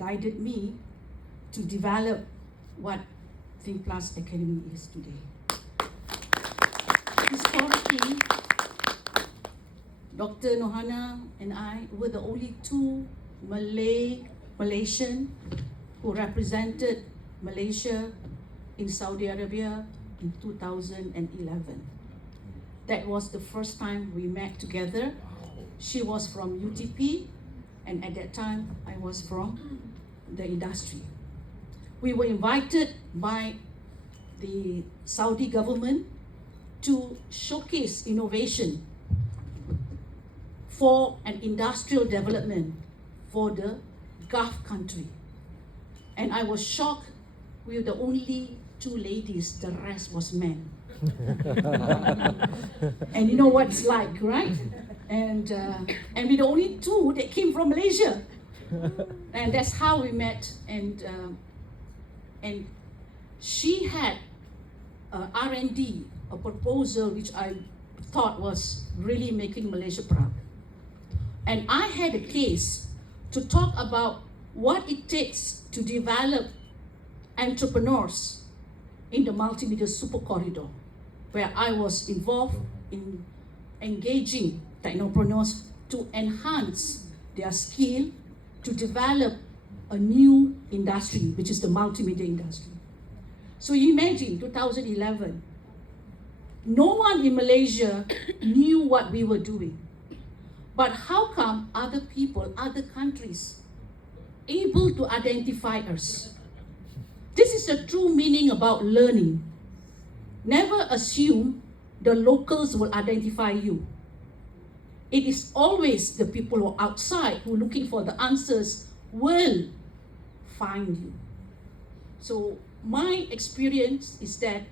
guided me to develop what Think Plus Academy is today. Historically, Dr. Nohana and I were the only two Malaysian who represented Malaysia in Saudi Arabia in 2011. That was the first time we met together. She was from UTP, and at that time I was from the industry. We were invited by the Saudi government to showcase innovation for an industrial development for the Gulf country. And I was shocked, we were the only two ladies, the rest was men. And you know what it's like, right? And we're the only two that came from Malaysia. And that's how we met. And she had R&D, a proposal which I thought was really making Malaysia proud. And I had a case to talk about what it takes to develop entrepreneurs in the multimedia super corridor, where I was involved in engaging technopreneurs to enhance their skill to develop a new industry, which is the multimedia industry. So you imagine 2011, no one in Malaysia knew what we were doing. But how come other people, other countries, able to identify us? This is the true meaning about learning. Never assume the locals will identify you. It is always the people who are outside who are looking for the answers will find you. So my experience is that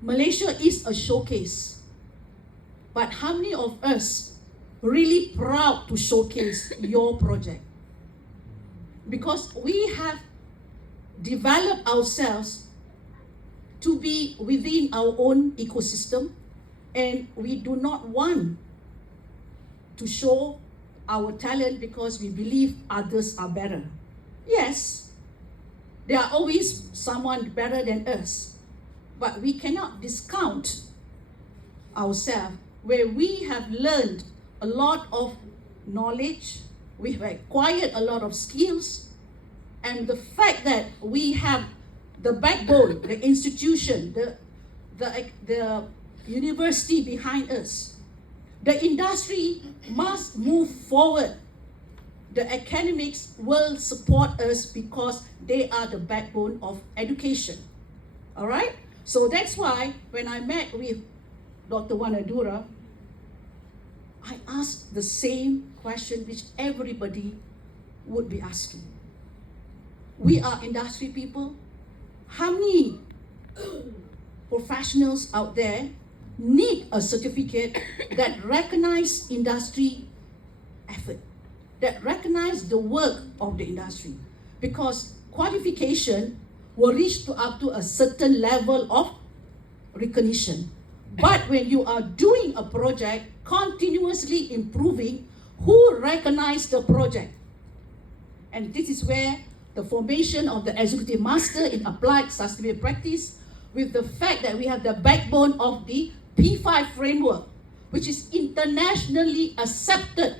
Malaysia is a showcase. But how many of us really proud to showcase your project? Because we have developed ourselves to be within our own ecosystem, and we do not want to show our talent because we believe others are better. Yes, there are always someone better than us, but we cannot discount ourselves where we have learned a lot of knowledge, we have acquired a lot of skills, and the fact that we have the backbone, the institution, the university behind us, the industry must move forward. The academics will support us because they are the backbone of education. All right? So that's why when I met with Dr. Wanadura, I asked the same question which everybody would be asking. We are industry people. How many professionals out there need a certificate that recognize industry effort, that recognize the work of the industry? Because qualification will reach up to a certain level of recognition. But when you are doing a project, continuously improving, who recognize the project? And this is where the formation of the Executive Master in Applied Sustainable Practice, with the fact that we have the backbone of the P5 framework, which is internationally accepted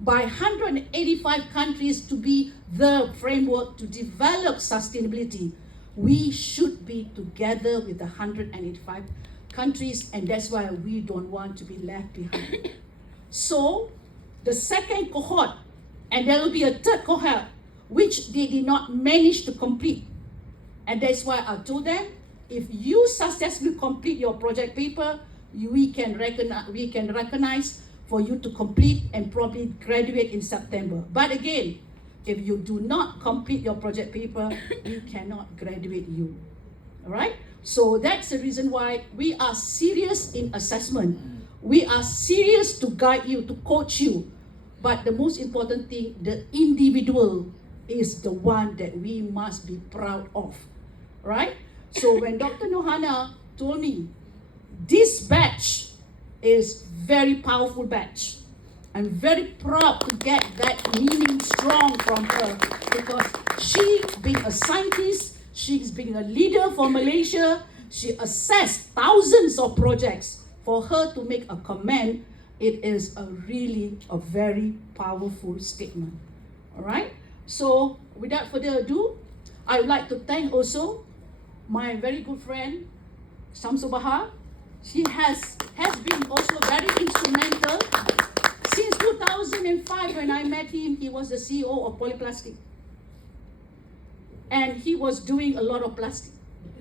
by 185 countries to be the framework to develop sustainability. We should be together with the 185 countries, and that's why we don't want to be left behind. So, the second cohort, and there will be a third cohort, which they did not manage to complete. And that's why I told them, if you successfully complete your project paper, we can recognize for you to complete and probably graduate in September. But again, if you do not complete your project paper, we cannot graduate you. All right? So that's the reason why we are serious in assessment. We are serious to guide you, to coach you. But the most important thing, the individual is the one that we must be proud of. Right? So when Dr. Nohana told me, this batch is very powerful batch. I'm very proud to get that meaning strong from her, because she, being a scientist, she's been a leader for Malaysia. She assessed thousands of projects. For her to make a comment, it is a very powerful statement. All right? So without further ado, I would like to thank also my very good friend, Shamsul Bahar. She has been also very instrumental. Since 2005, when I met him, he was the CEO of Polyplastic. And he was doing a lot of plastic.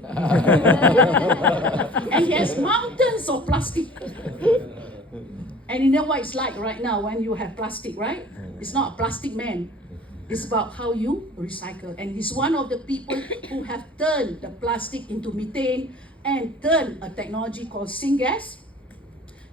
And he has mountains of plastic. And you know what it's like right now when you have plastic, right? It's not a plastic man. It's about how you recycle. And he's one of the people who have turned the plastic into methane and turned a technology called syngas.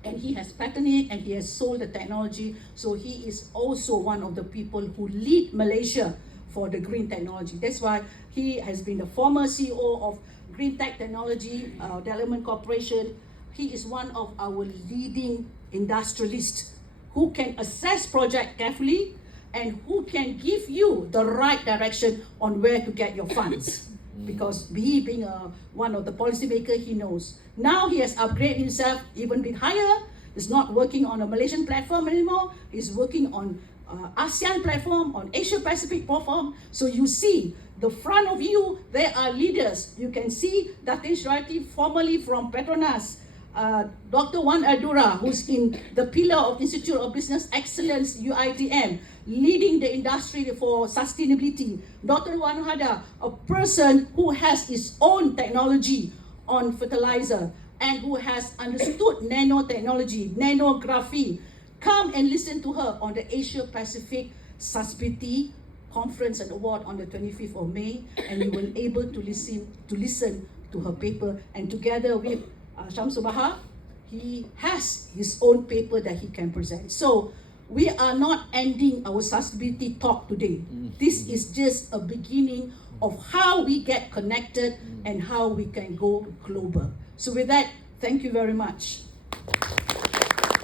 And he has patented it and he has sold the technology. So he is also one of the people who lead Malaysia for the green technology. That's why he has been the former CEO of Green Tech Technology Development Corporation. He is one of our leading industrialists who can assess project carefully and who can give you the right direction on where to get your funds. Because he being one of the policymakers, he knows. Now he has upgraded himself even a bit higher. He's not working on a Malaysian platform anymore. He's working on ASEAN platform, on Asia Pacific platform. So you see, the front of you, there are leaders. You can see Datin Sharati, formerly from Petronas, Dr. Wan Adura, who's in the pillar of Institute of Business Excellence, UITM, leading the industry for sustainability. Dr. Wan Hada, a person who has his own technology on fertilizer and who has understood nanotechnology, nanography. Come and listen to her on the Asia Pacific Sustainability Conference and Award on the 25th of May, and you will be able to listen to her paper. And together with Shamsul Bahar, he has his own paper that he can present. So we are not ending our sustainability talk today. This is just a beginning of how we get connected and how we can go global. So with that, thank you very much.